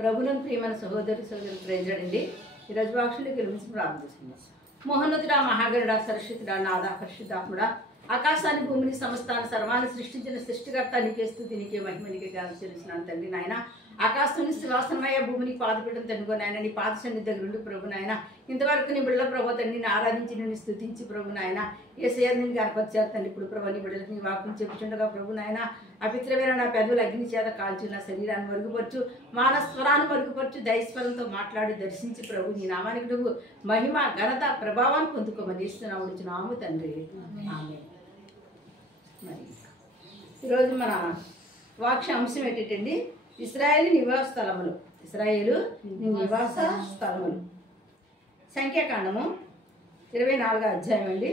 ప్రభులను ప్రియమైన సహోదరి ప్రజలండి ఈరోజు వాక్షులకి గురించి ప్రారంభిస్తున్నాం. మోహనతుడా, మహాగరుడా, సరస్వతుడా, నాదా, పరిశుద్ధాత్ముడా, ఆకాశాన్ని భూమిని సమస్తాన్ని సర్వాన్ని సృష్టించిన సృష్టికర్త నీకే స్తుతి, నీకే మహిమ, నీకే ఘనత చెల్లిస్తున్నాను తండ్రి. నాయన ఆకాశం శ్వాసనమయ్య భూమిని పాదపీఠం తండ్రి నాయన, నీ పాద సన్నిధి దగ్గర ఉండి ప్రభు నాయన ఇంతవరకు నీ బిడ్డల ప్రభు తండ్రిని ఆరాధించి నిన్ను స్తుతించి ప్రభు నాయన యేసయ్య నిన్ను కనపరిచారు తండ్రి. ఇప్పుడు ప్రభు నీ బిడ్డలకు నీ వాక్యం చెప్పుచుండగా ప్రభు నాయన అపిత్రమైన నా పెదవులు అగ్ని చేత కాల్చు, నా శరీరాన్ని మరుగుపరచు, మానస్వరాన్ని మరుగుపరచు, దైస్వరంతో మాట్లాడి దర్శించి ప్రభు నీ నామానికి నువ్వు మహిమ ఘనత ప్రభావాన్ని పొందుకోమని ఇస్తున్నాము తండ్రి. ఆమేన్. మరి ఈరోజు మన వాక్య అంశం ఏంటండి? ఇశ్రాయేలు నివాస స్థలములు. ఇశ్రాయేలు నివాస స్థలములు. సంఖ్యాకాండము 24వ అధ్యాయం అండి.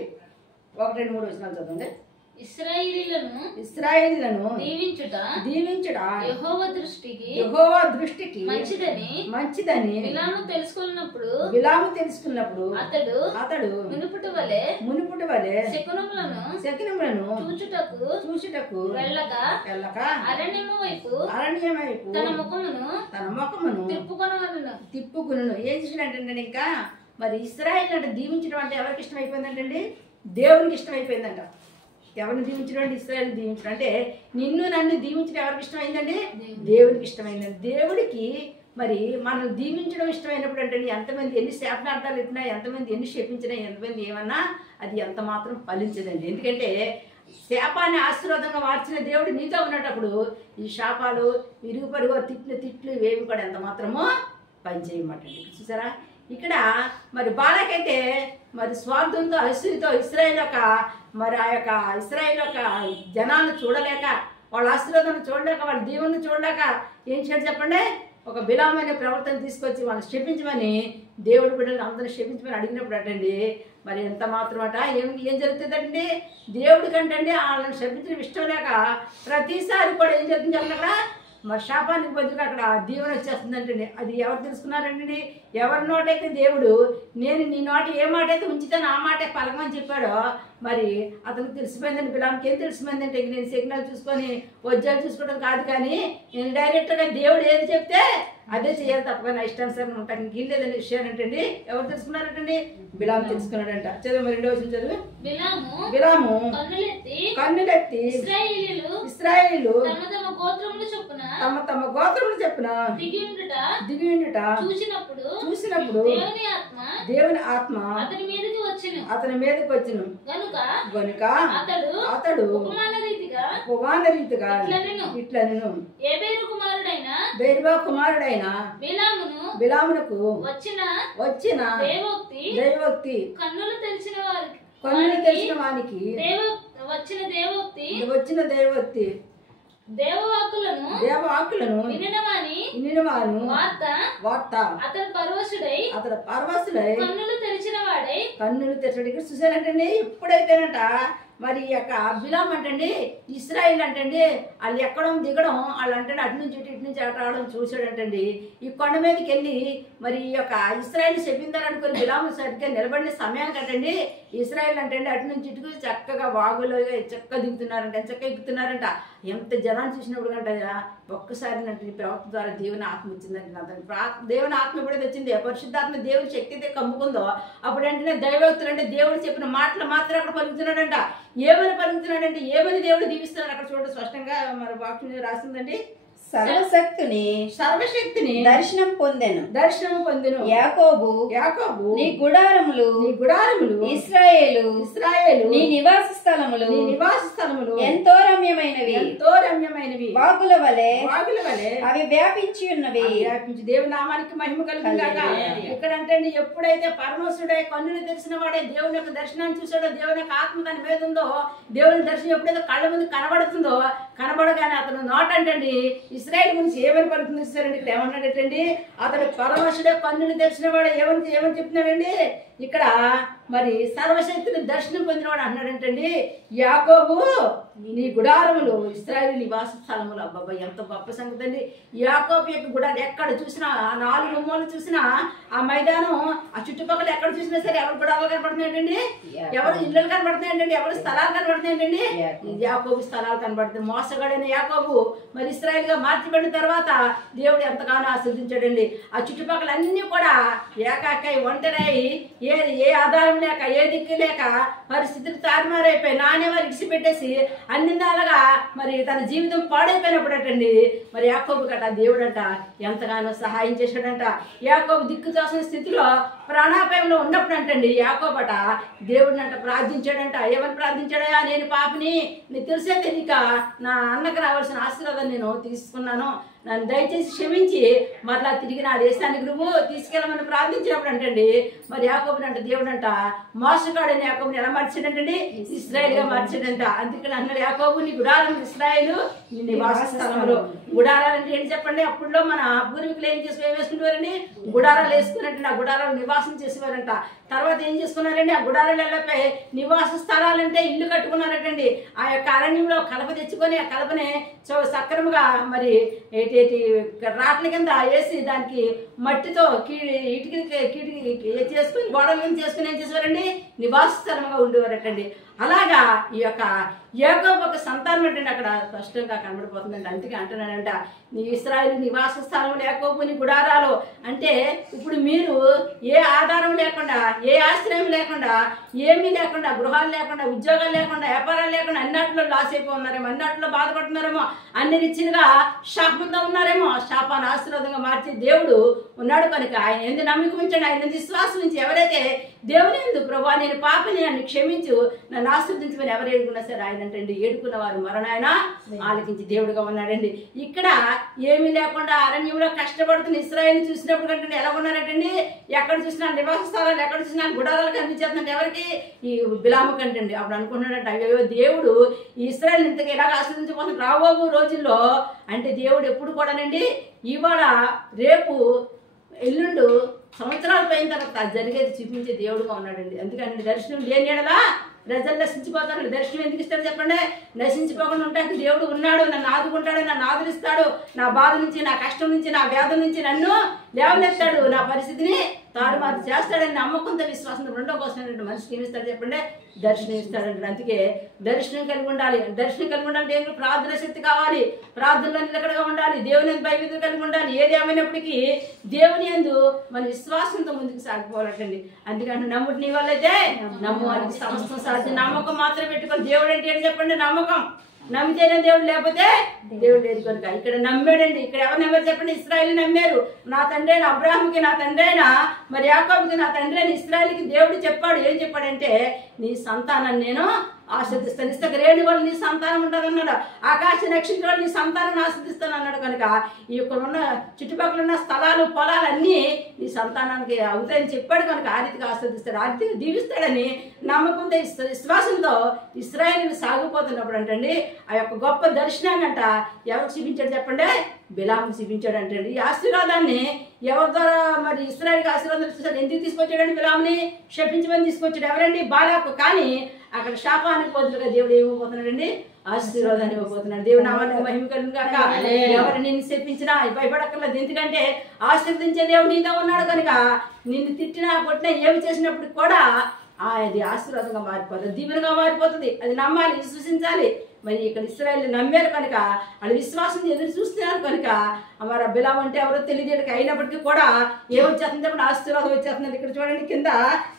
1, 2, 3 వచనాలు చదవండి. ఇశ్రాయేలీయులను దీవించుట యెహోవా దృష్టికి మంచిదని బిలాము తెలుసుకున్నప్పుడు అతడు మునుపుటి వలె శకునములను చూచుటకు వెళ్ళక అరణ్యము వైపు తన ముఖమును తిప్పుకొనును. ఏం చేసినట్టండి? ఇంకా మరి ఇశ్రాయేలు అంటే దీవించడం అంటే ఎవరికి ఇష్టమైపోయిందంటండి? దేవునికి ఇష్టమైపోయిందంట. ఎవరిని దీవించడం అంటే ఇశ్రాయేలు దీవించడం అంటే నిన్ను నన్ను దీవించడం ఎవరికి ఇష్టమైందండి? దేవునికి ఇష్టమైందండి. దేవుడికి మరి మనల్ని దీవించడం ఇష్టమైనప్పుడు అంటే ఎంతమంది ఎన్ని శాపనార్థాలు ఎత్తినా, ఎంతమంది ఎన్ని శపించినా, ఎంతమంది ఏమన్నా అది ఎంత మాత్రం ఫలించదండి. ఎందుకంటే శాపాన్ని ఆశీర్వాదంగా మార్చిన దేవుడు నీతో ఉన్నప్పుడు ఈ శాపాలు ఇరుగు పరుగు తిట్లు ఇవేమి కూడా ఎంత మాత్రమో పనిచేయమంటండి. చూసారా ఇక్కడ మరి బాలకైతే మరి స్వార్థంతో అసూయతో ఇశ్రాయేలు యొక్క మరి ఆ యొక్క ఇశ్రాయేలు యొక్క జనాన్ని చూడలేక, వాళ్ళ ఆశీర్వాదాన్ని చూడలేక, వాళ్ళ దీవుని చూడలేక ఏం చేయాలి చెప్పండి? ఒక బిలామైన ప్రవర్తన తీసుకొచ్చి వాళ్ళని క్షమించమని దేవుడి బిడ్డలు అందరూ క్షమించమని అడిగినప్పుడు అటండి మరి ఎంత మాత్రం అట ఏం జరుగుతుందండి? దేవుడి కంటండి వాళ్ళని క్షమించడం ఇష్టం లేక ప్రతిసారి కూడా ఏం జరుగుతుంది చెప్పండి? అక్కడ మరి శాపానికి బదులుగా అక్కడ దీవెన వచ్చేస్తుందంటండి. అది ఎవరు తెలుసుకున్నారండి? ఎవరి నోటైతే దేవుడు నేను నీ నోట ఏ మాట అయితే ఉంచుతాను ఆ మాటే పలకమని చెప్పాడో మరి అతనికి తెలిసిపోయిందండి. బిలాంకి ఏం తెలిసిపోయిందంటే నేను సిగ్నల్ చూసుకొని వజ్రాలు చూసుకోవడం కాదు, కానీ నేను డైరెక్ట్గా దేవుడు ఏది చెప్తే అదే చేయాలి తప్ప నా ఇష్టానుసారం ఉంటాను. ఇంకేం లేదండి విషయం ఏంటండి? ఎవరు తెలుసుకున్నారంటండి? బిలాము తెలుసుకున్నాడంట. చదువు మరి 2వ వచనం చదువు. బిలాము కన్నులెత్తి ఇశ్రాయేలీయులు తమ తమ గోత్రములు చెప్పున దిగియుండుట చూసినప్పుడు దేవుని ఆత్మ అతని మీదకి వచ్చును గనుక అతడు ఉపమాన రీతిగా ఇట్లనెను. బేర్బా కుమారుడైన బిలామునకు వచ్చిన దైవోక్తి కన్నులు తెరిచిన వానికి వచ్చిన దైవోక్తి దేవవాక్కులను వినినవాను వార్త అతడు పరవశుడై కన్నులు తెరిచిన చూసానంటండి. ఎప్పుడైతేనంట మరి ఈ యొక్క బిలాం అంటండి ఇశ్రాయేల్ అంటండి వాళ్ళు ఎక్కడం దిగడం వాళ్ళు అంటే అటు నుంచి ఇటు నుంచి అటు రావడం చూసాడంటండి. ఈ కొండ మీదకి వెళ్ళి మరి ఈ యొక్క ఇశ్రాయేల్ చెప్పిందారనుకొని బిలాము సరిగ్గా నిలబడిన సమయానికి అంటండి ఇశ్రాయేల్ అంటండి అటు నుంచి ఇటుకు చక్కగా వాగులో చక్కగా దిగుతున్నారంట, చక్కగా ఎక్కుతున్నారంట. ఎంత జనాన్ని చూసినప్పుడు కంట ఒక్కసారి అంటే ప్రవక్త ద్వారా దేవుని ఆత్మ వచ్చిందంటే అతనికి దేవుని ఆత్మ ఎప్పుడైతే వచ్చింది, పరిశుద్ధాత్మ దేవుని శక్తి అయితే కమ్ముకుందో అప్పుడు వెంటనే దైవోక్తులు అంటే దేవుడు చెప్పిన మాటలు మాత్రం అక్కడ పలుకుతున్నాడంట. ఏమని పలుకుతున్నాడంటే ఏమని దేవుడు దీవిస్తున్నాడు అక్కడ చూడండి స్పష్టంగా మన వాక్యం రాసిందండి. సర్వశక్తిని దర్శనం పొందెను యాకోబు నీ గుడారములు ఇశ్రాయేలు నీ నివాస స్థలములు ఎంతో రమ్యమైనవి వాగుల వలె అవి వ్యాపించి ఉన్నవి. దేవుని నామానికి మహిమ కలుగుగాక. ఇక్కడ అంటే ఎప్పుడైతే పరమేశ్వరుడే కన్నులు తెరిచిన వాడే దేవుని యొక్క దర్శనాన్ని చూసాడో, దేవుని యొక్క ఆత్మ దాని మీద ఉందో, దేవుని దర్శనం ఎప్పుడైతే కళ్ళ ముందు కనబడగానే అతను నోట అంటండి ఇశ్రాయేల్ గురించి ఏమని పలుకునిస్తారండి? ఇక్కడ ఏమన్నాడటండి? అతడు పరమశుడే కన్నులు తెరిచిన వాడు ఏమని చెప్తున్నాడండి? ఇక్కడ మరి సర్వశక్తిని దర్శనం పొందినవాడు అన్నాడంటండి యాకోబు నీ గుడారములు ఇశ్రాయేలు నివాస స్థలములు. అబ్బాబ్బా ఎంత గొప్ప సంగతి అండి. యాకోబు యొక్క గుడారం ఎక్కడ చూసినా, ఆ 4 మూలలు చూసినా, ఆ మైదానం ఆ చుట్టుపక్కల ఎక్కడ చూసినా సరే ఎవరు గుడారాలు కనబడుతున్నాయంటండి? ఎవరు ఇళ్ళు కనబడుతున్నాయంటండి? ఎవరు స్థలాలు కనబడుతున్నాయంటండి? యాకోబు స్థలాలు కనబడుతుంది. మోసగాడైన యాకోబు మరి ఇశ్రాయేలుగా మార్చబడిన తర్వాత దేవుడు ఎంతగానో ఆశీర్వదించాడండి. ఆ చుట్టుపక్కల అన్ని కూడా ఏకాకై ఒంటరై ఏ ఆధారం లేక ఏ దిక్కు లేక పరిస్థితులు తారుమారైపోయి నాణ్యవారు ఇడిచిపెట్టేసి అన్ని నెలగా మరి తన జీవితం పాడైపోయినప్పుడటండి మరి యాకోబు గట దేవుడట ఎంతగానో సహాయం చేశాడంట. యాకోబు దిక్కు తోసిన స్థితిలో ప్రాణాపాయంలో ఉన్నప్పుడు అంటండి యాకోబట దేవుడినంట ప్రార్థించాడంట. ఏమని ప్రార్థించాడయా, నేను పాపిని, నీకు తెలిసే తెలియక నా అన్నకు రావాల్సిన ఆశీర్వాదం నేను తీసుకున్నాను, నన్ను దయచేసి క్షమించి మరలా తిరిగి నా దేశానికి నువ్వు తీసుకెళ్ళమని ప్రార్థించినప్పుడు అంటండి మరి యాకోబునంట దేవుడంట మోసగాడని యాకోబుని ఎలా మార్చాడంటండి, ఇశ్రాయేలుగా మార్చాడంట. అందుకని అన్నాడు యాకోబు నీ గుడారం ఇశ్రాయేలు నీ నివాస స్థలంలో. గుడారాలంటే ఏంటి చెప్పండి, అప్పుడులో మన పూర్వీకులు ఏం వేసుకునేవారండి, గుడారాలు వేసుకున్నట్టు ఆ గుడారాలు నివాసం చేసేవారంట. తర్వాత ఏం చేసుకున్నారండి, ఆ గుడారాలపై నివాస స్థలాలంటే ఇల్లు కట్టుకున్నారటండి. ఆ యొక్క అరణ్యంలో కలప తెచ్చుకొని ఆ కలపని సక్రమంగా మరి రాట్ల కింద వేసి దానికి మట్టితో కిటికీ చేసుకుని గోడల కింద చేసుకుని ఏం చేసేవారండి, నివాస స్థలంగా ఉండేవారటండి. అలాగా ఈ యొక్క యాకోబు ఒక సంతానం ఏంటంటే అక్కడ స్పష్టంగా కనబడిపోతుందండి. అందుకే అంటున్నాడంట నీ ఇశ్రాయేలు నివాస స్థలం యాకోబు నీ గుడారాలు అంటే ఇప్పుడు మీరు ఏ ఆధారం లేకుండా ఏ ఆశ్రయం లేకుండా ఏమీ లేకుండా గృహాలు లేకుండా ఉద్యోగాలు లేకుండా వ్యాపారాలు లేకుండా అన్నిట్లో లాస్ అయిపోయి ఉన్నారేమో, అన్నిట్లో బాధపడుతున్నారేమో, అన్ని రీతిగా శాపంతో ఉన్నారేమో. శాపాన్ని ఆశీర్వాదంగా మార్చి దేవుడు ఉన్నాడు కనుక ఆయన ఎందుకు నమ్మకం ఉంచండి, ఆయన విశ్వాసం ఉంచి ఎవరైతే దేవుని ఎందుకు ప్రభా నేను పాపిని నన్ను క్షమించు నన్ను ఆశీర్వదించమని ఎవరు ఏడుకున్నా సరే ఆయన అంటండి ఏడుకున్న వారు మరణాయన ఆలకించి దేవుడుగా ఉన్నాడండి. ఇక్కడ ఏమీ లేకుండా అరణ్యంలో కష్టపడుతున్న ఇశ్రాయేలు చూసినప్పుడు కంటే ఎలా ఉన్నారటండి, ఎక్కడ చూసినా నివాస స్థలాలు ఎక్కడ చూసినా గుడారాలు కనిపించేస్తుందంటే ఎవరికి, ఈ బిలాము కంటండి. అప్పుడు అనుకుంటున్నాడంట అయ్యో దేవుడు ఈ ఇశ్రాయేలు ఇంతగా ఎలాగ ఆశీర్వదించబోతుంది రాబోయే రోజుల్లో అంటే దేవుడు ఎప్పుడు కూడానండి ఇవాళ రేపు ఎల్లుండు సంవత్సరాలు పోయిన తర్వాత జరిగేది చూపించే దేవుడుగా ఉన్నాడండి. అందుకని దర్శనం లేని ఎడలా ప్రజలు నశించిపోతారు. దర్శనం ఎందుకు ఇస్తాడు చెప్పండి, నశించిపోకుండా ఉంటానికి దేవుడు ఉన్నాడు, నన్ను ఆదుకుంటాడు, నన్ను ఆదరిస్తాడు, నా బాధ నుంచి నా కష్టం నుంచి నా వ్యాధుల నుంచి నన్ను లేవనెత్తాడు, నా పరిస్థితిని తారుమారు చేస్తాడని నమ్మకంతో విశ్వాసంతో రెండో కోసం మనిషికి ఏమి ఇస్తాడు చెప్పండి, దర్శనం ఇస్తాడండి. అందుకే దర్శనం కలిగి ఉండాలి. దర్శనం కలిగి ఉండాలంటే ఏమి, ప్రార్థన శక్తి కావాలి, ప్రార్థనలో నిలకడగా ఉండాలి, దేవుని భయభక్తులు కలిగి ఉండాలి. ఏది ఏమైనప్పటికీ దేవుని యందు మన విశ్వాసంతో ముందుకు సాగిపోవాలంటండి. అందుకంటే నమ్ముడు నీ వల్లైతే నమ్ము అని సమస్తం సాధ్యం. నమ్మకం మాత్రం పెట్టుకొని దేవుడు అంటే ఏంటి చెప్పండి, నమ్మకం. నమ్మితేనే దేవుడు లేకపోతే దేవుడు లేదు కనుక ఇక్కడ నమ్మాడండి. ఇక్కడ ఎవరు నమ్మారు చెప్పండి, ఇశ్రాయేలు నమ్మారు. నా తండ్రి అయిన అబ్రాహాముకి నా తండ్రి అయిన మరి యాకోబుకి నా తండ్రి అయిన ఇశ్రాయేలుకి దేవుడు చెప్పాడు. ఏం చెప్పాడంటే నీ సంతానాన్ని నేను ఆస్వాదిస్తాను, ఇస్తాక రేణి వాళ్ళు నీ సంతానం ఉంటుంది అన్నాడు, ఆకాశ నక్షత్రాలు నీ సంతానం ఆస్వాదిస్తాను అన్నాడు. కనుక ఈ యొక్క ఉన్న చుట్టుపక్కల ఉన్న స్థలాలు పొలాలన్నీ నీ సంతానానికి అవుతాయని చెప్పాడు. కనుక ఆ రీతిగా ఆస్వాదిస్తాడు, ఆ రీతిగా దీవిస్తాడని నమ్మకంతో విశ్వాసంతో ఇశ్రాయేలు సాగిపోతున్నప్పుడు అంటండి ఆ యొక్క గొప్ప దర్శనాన్ని అంట ఎవరికి చూపించాడు చెప్పండి, బిలాముకు చూపించాడు అంటండి. ఈ ఆశీర్వాదాన్ని ఎవరి ద్వారా మరి ఇశ్రాయేలుకి ఆశీర్వాదం తీసుకొచ్చాడు, ఎందుకు తీసుకొచ్చాడండి, బిలాముని శపించమని తీసుకొచ్చాడు. ఎవరండి, బాలాకు. కానీ అక్కడ శాపానికి బదులుగా దేవుడు ఏమైపోతున్నాడండి, ఆశీర్వాదాన్ని ఇవ్వబోతున్నాడు. దేవుడు నామానికి మహిమ కలుగును గాక. ఎవరు నిన్ను శపించినా భయపడక్కర్లేదు, ఎందుకంటే ఆశీర్వదించే దేవుడు నీతో ఉన్నాడు కనుక నిన్ను తిట్టినా కొట్టినా ఏమి చేసినప్పుడు కూడా అది ఆశీర్వాదంగా మారిపోతుంది, దీవెనగా మారిపోతుంది. అది నమ్మాలి, విశ్వసించాలి. మరి ఇక్కడ ఇశ్రాయేలు నమ్మారు కనుక వాళ్ళు విశ్వాసం ఎదురు చూస్తున్నారు కనుక మరి బిలాము అంటే ఎవరో తెలియదు. అయినప్పటికీ కూడా ఏమొచ్చేస్తుంది చెప్పండి, ఆశీర్వాదం వచ్చేస్తుంది. ఇక్కడ చూడండి కింద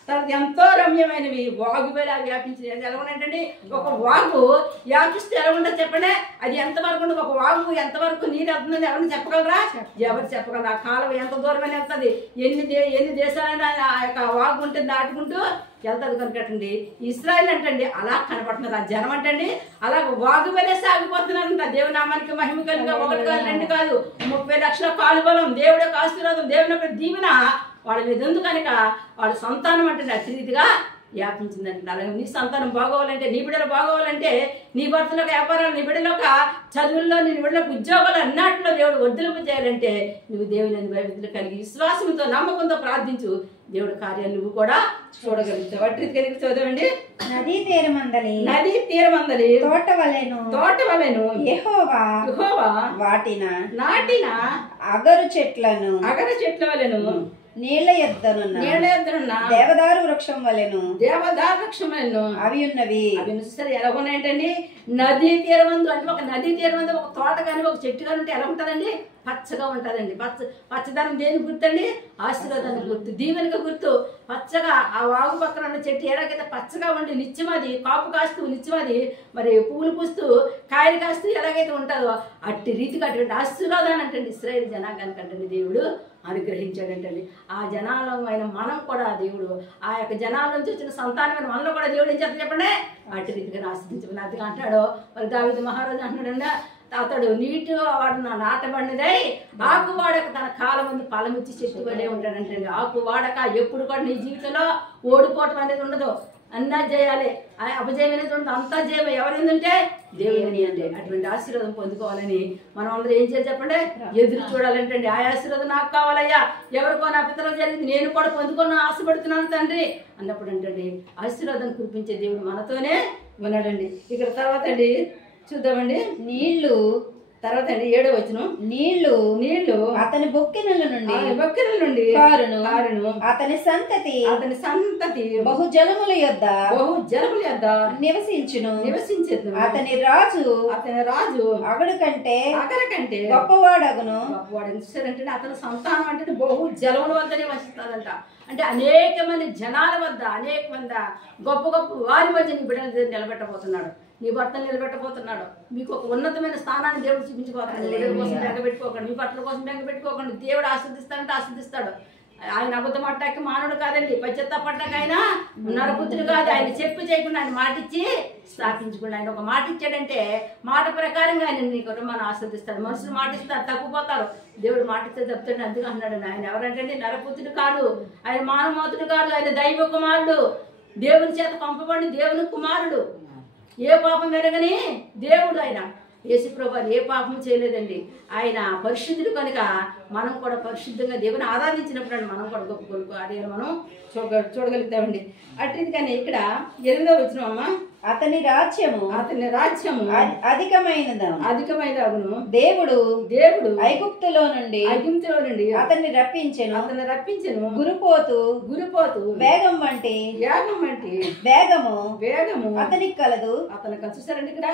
తనకు ఎంతో రమ్యమైనవి వాగుపైలా వ్యాపించింది. అది ఎలా ఉండండి, ఒక వాగు వ్యాపిస్తే ఎలా ఉండదు చెప్పండి, అది ఎంతవరకు ఉండదు. ఒక వాగు ఎంతవరకు నీరు వెళ్తుందని ఎవరిని చెప్పగలరా, ఎవరు చెప్పగలరా. ఆ కాలం ఎంత దూరమని వెళ్తుంది, ఎన్ని దేశాలైనా ఆ యొక్క వాగు ఉంటుంది దాటుకుంటూ వెళ్తుంది కనుకటండి. ఇశ్రాయేలు అంటండి అలా కనపడుతున్నారు. ఆ జనం అంటండి అలా వాగు వెళ్ళే సాగిపోతున్నారంట. దేవుని నామానికి మహిమ కలుగా. ఒకటి కాదు, రెండు కాదు, 30 లక్షల కాలు బలం, దేవుడి యొక్క ఆశీర్వాదం, దేవుని యొక్క దీవెన వాళ్ళ మీద ఉంది కనుక వాళ్ళ సంతానం అంటే అతి రీతిగా వ్యాపించిందంటే. అలాగే నీ సంతానం బాగోవాలంటే, నీ బిడ్డలు బాగోవాలంటే, నీ భర్తలకు వ్యాపారాలు, నీ బిడ్డలకు చదువుల్లో, నీ బిడ్డలకు ఉద్యోగాలు అన్నట్లో దేవుడు వర్ధలింపు చేయాలంటే నువ్వు దేవుని భయభక్తులు కలిగి విశ్వాసంతో నమ్మకంతో ప్రార్థించు, దేవుడి కార్యాలు నువ్వు కూడా చూడగలుగుతావు. వాటి రీతి చదవండి. నదీ తీరమందలి తోట వలెను యెహోవా నాటిన అగరు చెట్ల వలెను నీళ్ల యొద్దనున్న దేవదారు వృక్షం వలెను అవి ఉన్నవి. అవి సరే ఎలా ఉన్నాయంటండి, నదీ తీరమందు అంటే ఒక నదీ తీరమందు ఒక తోట కానీ ఒక చెట్టు కానీ ఉంటే ఎలా ఉంటుందండి? పచ్చగా ఉంటుందండి. పచ్చదనం దేనికి గుర్తండి? ఆశీర్వాదానికి గుర్తు, దీవెనక గుర్తు. పచ్చగా ఆ వాగు పక్కన ఉన్న చెట్టు ఎలాగైతే పచ్చగా ఉండి నిత్యమది కాపు కాస్తూ నిత్యమది మరి పువ్వులు పూస్తూ కాయలు కాస్తూ ఎలాగైతే ఉంటుందో అట్టి రీతిగా అటువంటి ఆశీర్వాదాన్ని అంటండి ఇశ్రాయేలు జనాంగానికి అంటండి దేవుడు అనుగ్రహించాడంటండి. ఆ జనాలమైన మనం కూడా దేవుడు ఆ యొక్క జనాల నుంచి వచ్చిన సంతానమైన మనలో కూడా దేవుడు ఏం చేస్తాడు చెప్పండి? అట్టి రీతిగా ఆశీర్వదించమని అది అంటాడు. మరి దావీదు మహారాజు అంటున్నాడండి, అతడు నీటి వాడు నాటబడినదై ఆకు వాడక తన కాలం ముందు ఫలమిచ్చి చెట్టు వలే ఉంటాడంటే ఆకు వాడక ఎప్పుడు కూడా నీ జీవితంలో ఓడిపోవటం అనేది ఉండదు. అన్నా చేయాలి, అపజయం అనేది ఉండదు. అంతా జయం ఎవరైందంటే దేవుని అండి. అటువంటి ఆశీర్వాదం పొందుకోవాలని మనం అందరూ ఏం చేయాలి చెప్పండి? ఎదురు చూడాలంటండి. ఆ ఆశీర్వాదం నాకు కావాలయ్యా, ఎవరికో నా పితరులు జరిగింది నేను కూడా పొందుకొని ఆశపడుతున్నాను తండ్రి అన్నప్పుడు అంటండి ఆశీర్వాదం కురిపించే దేవుడు మనతోనే ఉన్నాడండి. ఇక్కడ తర్వాత అండి చూద్దామండి. నీళ్లు తర్వాత అండి 7వ వచనం, నీళ్లు అతని బొక్కెనల నుండి కారును అతని సంతతి బహుజలముల యొద్ద నివసించును. అతని రాజు అగడు కంటే గొప్పవాడగును. చూసారంటే అతని సంతానం అంటే బహు జలముల వద్ద నివసిస్తాడంట. అంటే అనేక మంది జనాల వద్ద అనేక మంది గొప్ప గొప్ప వారి మధ్య నీ బిడ్డలు నిలబెట్టబోతున్నాడు, నీ భర్తను నిలబెట్టబోతున్నాడు. మీకు ఒక ఉన్నతమైన స్థానాన్ని దేవుడు చూపించబోతున్నాడు. బిడ్డల కోసం బెంగ పెట్టుకోకండి, మీ భర్తల కోసం బెంగ పెట్టుకోకండి. దేవుడు ఆస్వాదిస్తాడంటే ఆస్వాదిస్తాడు. ఆయన అబద్ధం పట్టాక మానవుడు కాదండి, పశ్చాత్తాపడ్డాక ఆయన నరపుత్రుడు కాదు. ఆయన చెప్పి చేయకుండా ఆయన మాట ఇచ్చి స్థాపించకుండా ఆయన ఒక మాట ఇచ్చాడంటే మాట ప్రకారంగా ఆయన నీ కుటుంబాన్ని ఆస్వాదిస్తాడు. మనుషులు మాట ఇస్తారు తప్పిపోతారు, దేవుడు మాట ఇస్తే చెప్తాడు. అందుకు అన్నాడు ఆయన ఎవరంటే నరపుత్రుడు కాదు, ఆయన మానవమూతుడు కాదు, ఆయన దైవ కుమారుడు, దేవుని చేత పంపబడి దేవుని కుమారుడు. ఏ పాపం ఎరగని దేవుడు ఆయన. యేసుప్రభు ఏ పాపం చేయలేదండి. ఆయన పరిశుద్ధుడు కనుక మనం కూడా పరిశుద్ధంగా దేవుని ఆరాధించినప్పుడు మనం కూడా గొప్ప గొప్ప కార్యాలు మనం చూడగలుగుతామండి. అట్టిది కానీ ఇక్కడ 8వ వచనం అమ్మ, అతని రాజ్యము అధికమైనదగును. దేవుడు ఐగుప్తులో నుండి అతన్ని రప్పించెను. గురుపోతు వేగం వంటి వేగము అతనికి కలదు. చూసారండి ఇక్కడ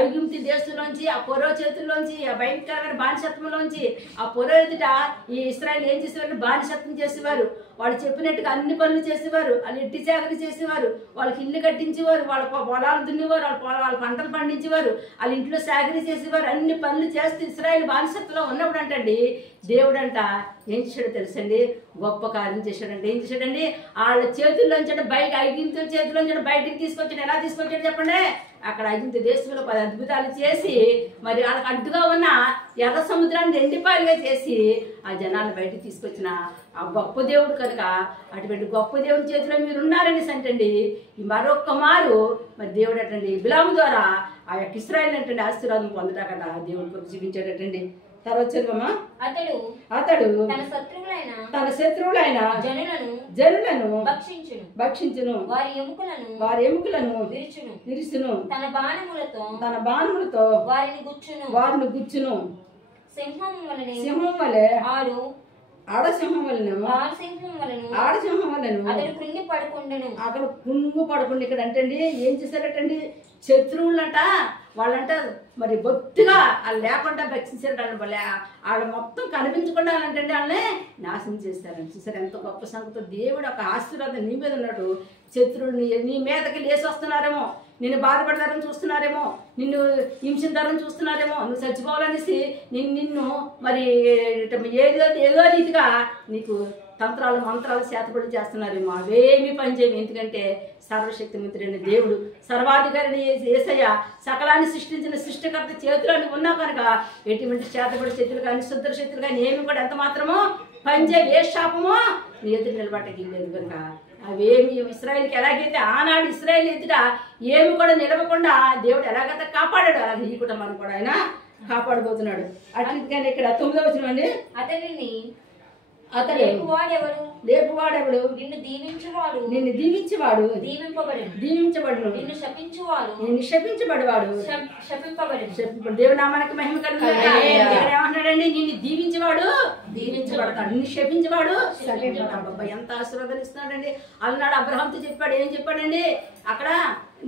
ఐగుప్తు దేశంలోంచి ఆ పొరో చేతుల్లోంచి ఆ భయంకరమైన బానిసత్వంలోంచి ఆ పొరో ఎదుట ఈ ఇశ్రాయేలు ఏం చేసేవారు? బానిసత్వం చేసేవారు. వాళ్ళు చెప్పినట్టుగా అన్ని పనులు చేసేవారు, వాళ్ళు ఇంటి చాకరీ చేసేవారు, వాళ్ళకి ఇల్లు కట్టించేవారు, వాళ్ళ పొలాలు దున్నేవారు, వాళ్ళ పంటలు పండించేవారు, వాళ్ళ ఇంట్లో చాకరీ చేసేవారు. అన్ని పనులు చేస్తూ ఇశ్రాయేలు బానిసత్వంలో ఉన్నప్పుడు అంటండి దేవుడంట ఏం చేశాడో తెలుసండి? గొప్ప కార్యం చేశాడంటే ఏం చేశాడండి? వాళ్ళ చేతుల్లోంచి బయట ఐగుప్తుల చేతుల్లోంచి బయటికి తీసుకొచ్చాడు. ఎలా తీసుకొచ్చాడు చెప్పండి? అక్కడ ఐగుప్తు దేశంలో 10 అద్భుతాలు చేసి మరి వాళ్ళకి అడ్డుగా ఉన్న ఎర్ర సముద్రాన్ని 2 పాలుగా చేసి ఆ జనాన్ని బయటకు తీసుకొచ్చిన ఆ గొప్ప దేవుడు కనుక అటువంటి గొప్ప దేవుడి చేతిలో మీరు ఉన్నారని అంటండి. మరొక్క మారు మరి దేవుడు అటండి బిలాము ద్వారా ఆ యొక్క ఇశ్రాయేలు అంటే ఆశీర్వాదం పొందటాకట దేవుడు కృప చూపించాడటండి. తర్వాత చదువమ్మా. అతడు తన శత్రువులైన జనులను భక్షించును, వారి ఎముకలను విరుచును, తన బాణములతో వారిని గుచ్చును. సింహం వలె ఆడసింహం వలెను అక్కడ కృంగు పడకుండా. ఇక్కడ అంటండి ఏం చేశారటండి? శత్రువులట వాళ్ళంట మరి బొత్తుగా వాళ్ళు లేకుండా భక్షించారు. వాళ్ళు మొత్తం కనిపించకుండా వాళ్ళంటే వాళ్ళని నాశనం చేస్తారని. చూసారు ఎంత గొప్ప సంగతో? దేవుడు ఒక ఆశీర్వాదం నీ మీద ఉన్నట్టు శత్రువుని నీ మీదకి లేచి వస్తున్నారేమో, నిన్ను బాధపడతారని చూస్తున్నారేమో, నిన్ను హింసించారని చూస్తున్నారేమో, నువ్వు చచ్చిపోవాలనేసి నిన్ను మరి ఏదో రీతిగా నీకు తంత్రాలు మంత్రాలు చేతపడి చేస్తున్నారేమో. అవేమీ పనిచేయవు. ఎందుకంటే సర్వశక్తిమంతుడైన దేవుడు, సర్వాధికారిని యేసయ్య, సకలాన్ని సృష్టించిన సృష్టికర్త చేతులు ఉన్నా కనుక ఎటువంటి చేతపడి శక్తులు కానీ శుద్ధ శక్తులు కానీ ఏమి కూడా ఎంత మాత్రమో పనిచేయ. ఏ శాపమో నీ ఎదురు నిలబడటం లేదు కనుక అవేమి ఇశ్రాయేలుకి ఎలాగైతే ఆనాడు ఇశ్రాయేలు ఎదుట ఏమి కూడా నిలవకుండా దేవుడు ఎలాగైతే కాపాడాడు అలాగే ఈ కుటుంబాన్ని కూడా ఆయన కాపాడబోతున్నాడు. అట్లా ఇక్కడ 9వ వచనం అండి. అతడు లేపువాడెవడు? నిన్ను దీవించేవాడు దీవించబడును, నిన్ను శపించబడేవాడు శపించబడు. దేవునామానికి మహిమ కలుగును. ఏమన్నాడండి? నిన్ను దీవించేవాడు దీవించబడతాడు, నిన్ను శపించేవాడు శపించబడతాడు. ఎంత ఆశీర్వాదాలు ఇస్తున్నాడండి. అన్నాడు అబ్రహాంతో చెప్పాడు. ఏం చెప్పాడండి? అక్కడ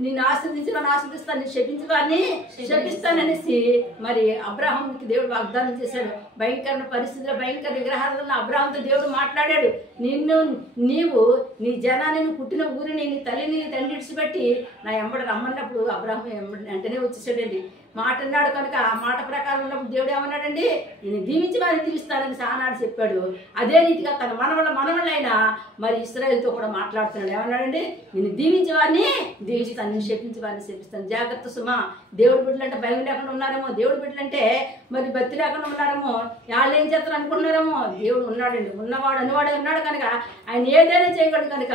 నిన్ను ఆశ్రదించిన ఆశ్రదిస్తాను, నేను శపించిన వారిని శపిస్తాననేసి మరి అబ్రాహాంకి దేవుడు వాగ్దానం చేశాడు. భయంకర పరిస్థితుల్లో భయంకర విగ్రహాలను అబ్రాహాంతో దేవుడు మాట్లాడాడు. నీవు నీ జనాన్ని, పుట్టిన ఊరిని, నీ తల్లిని, నీ తండ్రి విడిచిపెట్టి నా ఎంబడి రమ్మన్నప్పుడు అబ్రాహాం వెంటనే వచ్చేసాడండి. మాట అన్నాడు కనుక ఆ మాట ప్రకారం ఉన్నప్పుడు దేవుడు ఏమన్నాడండి, నేను దీవించి వారిని దీవిస్తానని ఆనాడు చెప్పాడు. అదే రీతిగా తన మనవళ్ళైనా మరి ఇశ్రాయేలుతో కూడా మాట్లాడుతున్నాడు. ఏమన్నాడండి, నేను దీవించే వారిని దీవిస్తాను, నేను శపించే వారిని శపిస్తాను. జాగ్రత్త సుమా. దేవుడు బిడ్డలంటే భయం లేకుండా ఉన్నారేమో, దేవుడు బిడ్డలంటే మరి భక్తి లేకుండా ఉన్నారేమో, వాళ్ళు ఏం చేస్తారు అనుకుంటున్నారేమో. దేవుడు ఉన్నాడండి, ఉన్నవాడు అనువాడే ఉన్నాడు కనుక ఆయన ఏదైనా చేయగలడు కనుక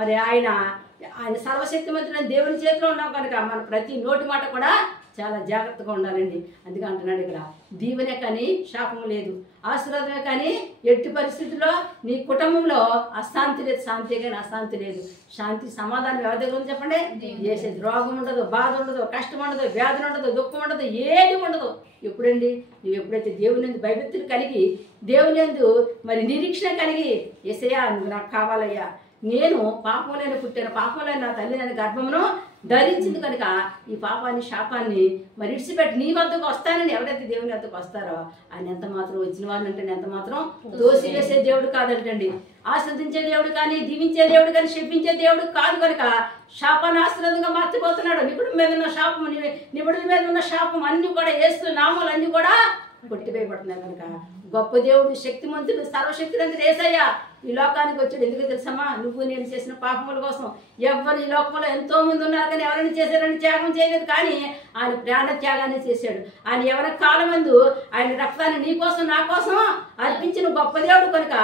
మరి ఆయన సర్వశక్తిమంతుడైన దేవుని చేతిలో ఉన్నాం కనుక మన ప్రతి నోటి మాట కూడా చాలా జాగ్రత్తగా ఉండాలండి. అందుకే అంటున్నాడు ఇక్కడ, దీవెనే కానీ శాపము లేదు, ఆశీర్వాదమే కానీ ఎట్టి పరిస్థితుల్లో నీ కుటుంబంలో అశాంతి లేదు, శాంతి కానీ అశాంతి లేదు. శాంతి సమాధానం ఎవరి దగ్గర ఉంది చెప్పండి. చేసేది రోగం ఉండదు, బాధ ఉండదు, కష్టం ఉండదు, వ్యాధులు ఉండదు, దుఃఖం ఉండదు, ఏది ఉండదు. ఎప్పుడండి నువ్వు ఎప్పుడైతే దేవుని యందు భయభక్తులు కలిగి, దేవుని యందు మరి నిరీక్షణ కలిగి, యేసయ్యా నువ్వు నాకు కావాలయ్యా, నేను పాపంలోనే పుట్టాను, పాపంలో నా తల్లి నన్ను గర్భమును ధరించింది కనుక ఈ పాపాన్ని శాపాన్ని మరి ఇడిచిపెట్టి నీ వద్దకు వస్తానని ఎవరైతే దేవుని వద్దకు వస్తారో ఆయన ఎంత మాత్రం వచ్చిన వాడిని అంటే ఎంత మాత్రం దోసి వేసే దేవుడు కాదంటండి. ఆశ్రదించే దేవుడు కానీ, దీవించే దేవుడు కానీ, శపించే దేవుడు కాదు కనుక శాపాన్ని ఆశీర్వాదంగా మార్చిపోతున్నాడు. నిపుణుల మీద ఉన్న శాపం, నిపుణుల మీద ఉన్న శాపం అన్ని కూడా యేసు నామాలు అన్ని కూడా కొట్టివేయబడుతున్నాయి కనుక గొప్ప దేవుడు, శక్తిమంతుడు, సర్వశక్తులందరూ యేసయ్య ఈ లోకానికి వచ్చాడు. ఎందుకు తెలుసమ్మా, నువ్వు నేను చేసిన పాపముల కోసం. ఎవరు ఈ లోకంలో ఎంతో మంది ఉన్నారు కానీ ఎవరైనా చేశారని త్యాగం చేయలేదు, కానీ ఆయన ప్రాణ త్యాగాన్ని చేశాడు. ఆయన ఎవరి కాలమందు ఆయన రక్తాన్ని నీ కోసం నా కోసం అర్పించిన గొప్ప దేవుడు కనుక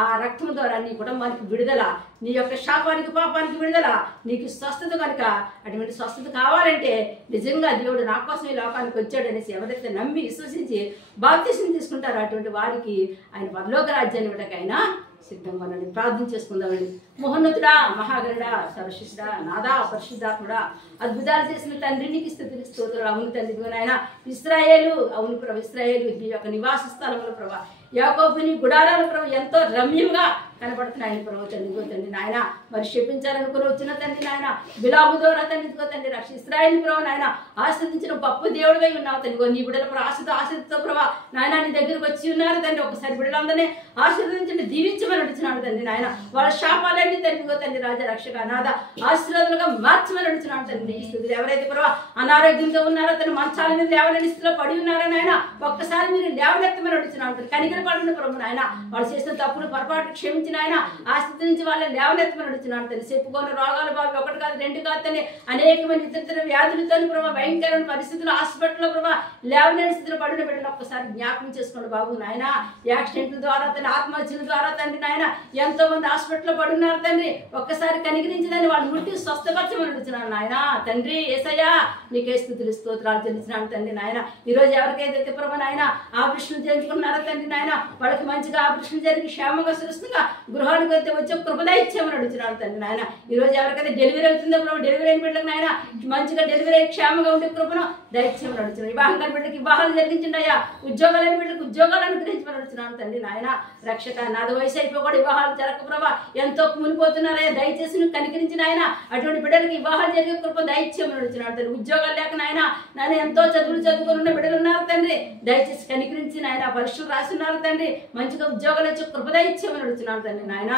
ఆ రక్తం ద్వారా నీ కుటుంబానికి విడుదల, నీ యొక్క శాపానికి పాపానికి విడుదల, నీకు స్వస్థత కనుక అటువంటి స్వస్థత కావాలంటే నిజంగా దేవుడు నా కోసం ఈ లోకానికి వచ్చాడు అనేసి ఎవరైతే నమ్మి విశ్వసించి బాప్తిసం తీసుకుంటారో అటువంటి వారికి ఆయన పరలోక రాజ్యాన్ని ఇవ్వడానికైనా సిద్ధంగా ఉండండి. ప్రార్థన చేసుకుందామండి. మహోన్నతుడా, మహాగరుడా, సర్వశిష్ఠుడా, నాదా, పరిశుద్ధాత్ముడా, అద్భుతాలు చేసిన తండ్రి నీకు స్తుతులు స్తోత్రాలు. అవును తండ్రి నాయన, ఇశ్రాయేలు, అవును ప్రభు, ఇశ్రాయేలు నీ యొక్క నివాస స్థలములు ప్రభా, యాకోబు నీ గుడారాలు ప్రభు ఎంతో రమ్యంగా కనబడుతున్నాయని ప్రభు తండ్రి నాయన. మరి శపించాలనుకుని వచ్చిన తండ్రి నాయన, బిలాము ద్వారా తండ్రి తండ్రి రక్ష ఇశ్రాయేలు ప్రభు నాయన ఆశ్రదించిన గొప్ప దేవుడివై ఉన్నావు తండ్రి. నీ బిడ్డల ప్రభు ఆశ్రదితో ప్రభా నాయన నీ దగ్గరకు వచ్చి ఉన్నారు తండ్రి. ఒకసారి బిడ్డలందరినీ ఆశీర్వదించండి, దీవించమని అడుగుతున్నాడు తండ్రి నాయన. వాళ్ళ శాపాలన్నీ తండ్రి తండ్రి రాజా రక్షక నాథ ఆశీర్వాదాలుగా మార్చమని అడుగుతున్నాడు తండ్రి. స్థితులు ఎవరైతే ప్రభా అనారోగ్యంతో ఉన్నారో తన మంచాల మీద లేవలేని స్థితిలో పడి ఉన్నారో నాయన ఒక్కసారి మీరు లేవనెత్తమని అడుగుతున్నాడు. కనికర పడిన ప్రభు నాయన, వాళ్ళు చేసిన తప్పులు పొరపాటు క్షమించిన ఆయన ఆ స్థితి నుంచి వాళ్ళని లేవనెత్తమని అడుగుతున్నాడు తండ్రి. చెప్పుకున్న రోగాలు బాబు ఒకటి కాదు రెండు కాదు తండ్రి, అనేకమైన ఇతర వ్యాధులతో ప్రభావ భయంకరమైన పరిస్థితులు హాస్పిటల్లో ప్రభావ లేవలేని స్థితిలో పడిన బిడ్డలు ఒక్కసారి జ్ఞాపకం చేసుకోండి బాబు నాయన. యాక్సిడెంట్ల ద్వారా తండ్రి, ఆత్మహత్యల ద్వారా తండ్రి నాయన ఎంతో మంది హాస్పిటల్లో పడున్నారు తండ్రి. ఒక్కసారి కనికరించదని వాళ్ళు ముట్టి స్వస్థపరచమని అడుగుతున్నాను నాయన. తండ్రి యేసయ్యా నీకే స్తుతులు స్తోత్రాలు చెల్లించినాను తండ్రి నాయన. ఈ రోజు ఎవరికైతే ప్రభు నాయన ఆపరేషన్ చేయించుకున్నారో తండ్రి నాయన వాళ్ళకి మంచిగా ఆపరేషన్ జరిగి క్షేమంగా సురక్షితంగా గృహానికి అయితే వచ్చే కృపద ఇచ్చామని అడుగుతున్నాడు తండ్రి నాయన. ఈ రోజు ఎవరికైతే డెలివరీ అవుతుందో ప్రభు డెలివరీ అయిన బిడ్డలకు నాయన మంచిగా డెలివరీ అయ్యి క్షేమంగా ఉండే కృపను దయచేయమని అడుగుతున్నాడు. వివాహం కాని బిడ్డకి వివాహాలు జరిగించండి అయ్యా. ఉద్యోగాలైన బిడ్డలకు ఉద్యోగాలు అనుగ్రహించమని అడుగుతున్నాను తండ్రి నాయన. రక్షక నాది వయసు అయిపోయి కూడా వివాహాలు జరగక ప్రభా ఎంతో మునిపోతున్నారయ్యా. దయచేసి నువ్వు కనికరించిన ఆయన అటువంటి బిడ్డలకి వివాహాలు జరిగే కృప దయచేయమని అడుగుతున్నాడు తండ్రి. ఉద్యోగాలు లేక నాయన నాయన ఎంతో చదువుకొని ఉన్న బిడ్డలు ఉన్నారు తండ్రి. దయచేసి కనికరించి నాయన పరీక్షలు రాస్తున్నారు తండ్రి. మంచిగా ఉద్యోగాలు వచ్చి కృప దయచేయమని అడుగుతున్నాను తండ్రి నాయన.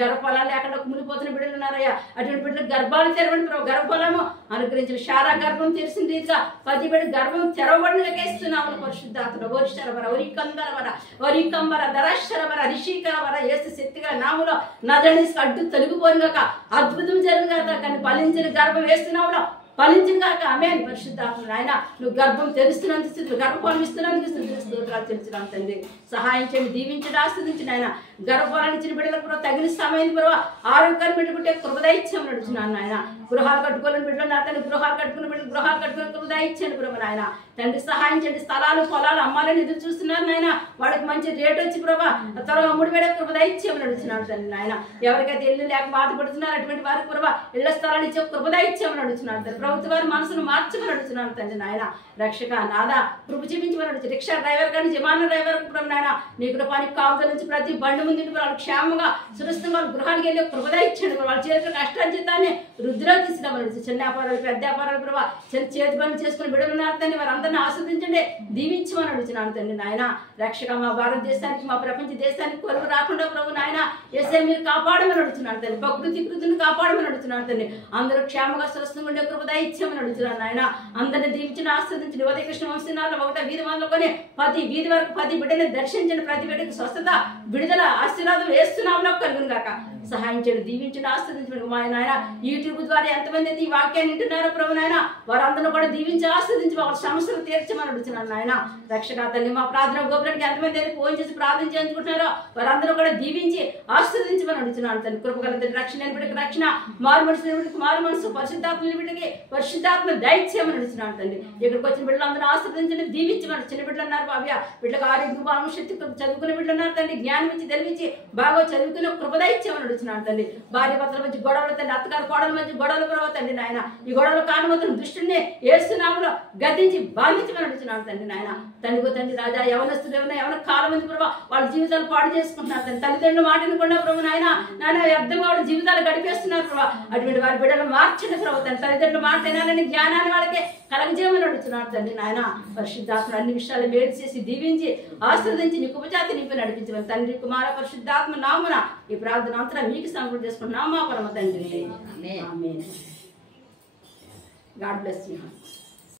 గర్భఫలాలు లేకుండా మునిపోతున్న బిడ్డలు ఉన్నారయ్యా. అటువంటి బిడ్డలకు గర్భాలు తెరవండి ప్రభు. గర్భఫలము అనుగ్రహించిన శారా గర్భం తెరిసిన రీతిగా ప్రతి బిడ్డ గర్భం తెరవబడినకే ఇస్తున్నాము పరిశుద్ధాత్మ. వరిష్టరవర వరికందరవర వరికంబర దరశరవర రిషికరవర యేసు శక్తిగా నాములో నదని అడ్డు తొలగిపోయినాక అద్భుతం జరిగినాక కానీ ఫలించిన గర్భం వేస్తున్నాములో ఫలించిన కాక ఆమేన్. పరిశుద్ధాత్మ నాయన నువ్వు గర్భం తెరుస్తున్నందుకు స్థితులు గర్భఫలం ఇస్తున్నందుకు స్థితులు స్తోత్రాలు తెలుస్తున్నాం తండ్రి. సహాయం చేయండి, దీవించండి, ఆస్వాదించండి ఆయన. గర్భఫలాన్ని ఇచ్చిన బిడ్డలకు కూడా తగిన సమయం కూడా ఆరోగ్యాన్ని పెట్టుకుంటే కృపదయిత్యం నడుచున్నాను నాయన. గృహాలు కట్టుకోలేని బిడ్డలు నాటని గృహాలు కట్టుకున్న బిడ్డలు గృహాలు కట్టుకుని కృపదయిచ్చండి ప్రభు నాయన. తండ్రి సహాయం చేయండి. స్థలాలు పొలాలు అమ్మాలని ఎదురు చూస్తున్నారు నాయన. వాళ్ళకి మంచి రేటు వచ్చి ప్రభా త్వరగా అమ్ముడు వేడ కృపదయిత్యం నడుచున్నాడు తండ్రి నాయన. ఎవరికైతే ఇల్లు లేక బాధపడుతున్నారు అటువంటి వారికి ప్రభా ఇళ్ల స్థలాలు ఇచ్చే కృపదయిత్యం నడుచున్నాడు తండ్రి. ప్రభుత్వ వారి మనసును మార్చమని అడుగుతున్నాను తండ్రి నాయన. రక్షక నాదా కృప చూపించమని అడుగుతుంది. రిక్షా డ్రైవర్ కానీ విమాన డ్రైవర్ ప్రభు నాయన నీ కృపానికి కాపుదల నుంచి ప్రతి బండి ముందు వాళ్ళు క్షేమంగా సురక్షితంగా గృహానికి వెళ్ళి కృపదయిచ్చండి. వాళ్ళ చేతులకు అష్టాంజితాన్ని రుద్ర వృద్ధిలో తీసుకురామని చిన్న వ్యాపారాలు పెద్ద వ్యాపారాలు ప్రభావ చేతి పనులు చేసుకుని బిడ్డలున్నారు తండ్రి వారందరినీ ఆస్వాదించండి దీవించమని అడుగుతున్నాను తండ్రి నాయన రక్షక మా భారతదేశానికి మా ప్రపంచ దేశానికి కొరకు రాకుండా ప్రభు నాయన ఏసే మీరు కాపాడమని అడుగుతున్నాను తండ్రి ప్రకృతి కృతిని కాపాడమని అడుగుతున్నాను తండ్రి అందరూ క్షేమంగా స్వస్థంగా ఉండే కృప దయచేయమని అడుగుతున్నాను నాయన అందరిని దీవించిన ఆస్వాదించిన ఉదయ కృష్ణ వంశనాల్లో ఒకట వీధి మొదలుకొని 10 వీధి వరకు 10 బిడ్డని దర్శించండి ప్రతి బిడ్డకి స్వస్థత విడుదల ఆశీర్వాదం వేస్తున్నాంలో కలుగును గాక సహాయం చేయండి దీవించండి ఆస్వాదించండి మా నాయన యూట్యూబ్ ద్వారా ఎంతమంది అయితే ఈ వాక్యాన్ని వింటున్నారో ప్రభు నాయన వారందరూ కూడా దీవించి ఆస్వాదించి వాళ్ళ సమస్యలు తీర్చమని అడుగుతున్నాను నాయన రక్షక తల్లి మా ప్రార్థన గోపురానికి ఎంతమంది అయితే ఫోన్ చేసి ప్రార్థన చేయించుకుంటున్నారో వారందరూ కూడా దీవించి ఆస్వాదించమని అడుగుతున్నాను తల్లి కృపగల రక్షణ బిడ్డకి రక్షణ మారు మనసు బిడ్డకి మారు మనసు పరిశుద్ధాత్మ బిడ్డకి పరిశుద్ధాత్మ దయచేయమని అడుగుతున్నాను తండ్రి ఇక్కడికి వచ్చిన బిడ్డలందరూ ఆస్వాదించండి దీవించమని చిన్న బిడ్డలు ఉన్నారు బాబు బిడ్డకు ఆరోగ్యం బలం శక్తి చదువుకునే బిడ్డలు ఉన్నారు తండ్రి జ్ఞానం ఇచ్చి తెలివించి బాగా చదువుకునే కృప దయచేయమని అడుగుతున్నాను తండ్రి భార్య భర్తల మధ్య గొడవలు తండ్రి అత్తగారు కోడల మధ్య గొడవలు ప్రభావ తండ్రి నాయన ఈ గొడవలు కానుమతున్న దృష్టిని ఏసునామలో గద్దించి బాధించమని అడుగుతున్నాను తండ్రి నాయన తండ్రికో తండ్రి రాజా యవనస్తులు ఎవరైనా కాలం మంది ప్రభావ వాళ్ళ జీవితాలు పాడు చేసుకుంటున్నారు తండ్రి తల్లిదండ్రులు మాట వినకుండా ప్రభు నాయన వ్యర్థంగా వాళ్ళ జీవితాలు గడిపేస్తున్నారు ప్రభావ అటువంటి వారి బిడ్డలు మార్చండి ప్రభావ తండ్రి తల్లిదండ్రులు మాట వినాలని జ్ఞానాన్ని వాళ్ళకి కలగజేయమని అడుగుతున్నాడు తండ్రి నాయన పరిశుద్ధాత్మ అన్ని విషయాలు వేరు చేసి దీవించి ఆస్వాదించి నీ కృపచేత నింపి నడిపించమని తండ్రి కుమార పరిశుద్ధాత్మ నామున ఈ ప్రార్థన అంతా మీకు సమర్పణ చేసుకుంటున్నాం మా పరమ తండ్రి. ఆమేన్. God bless you.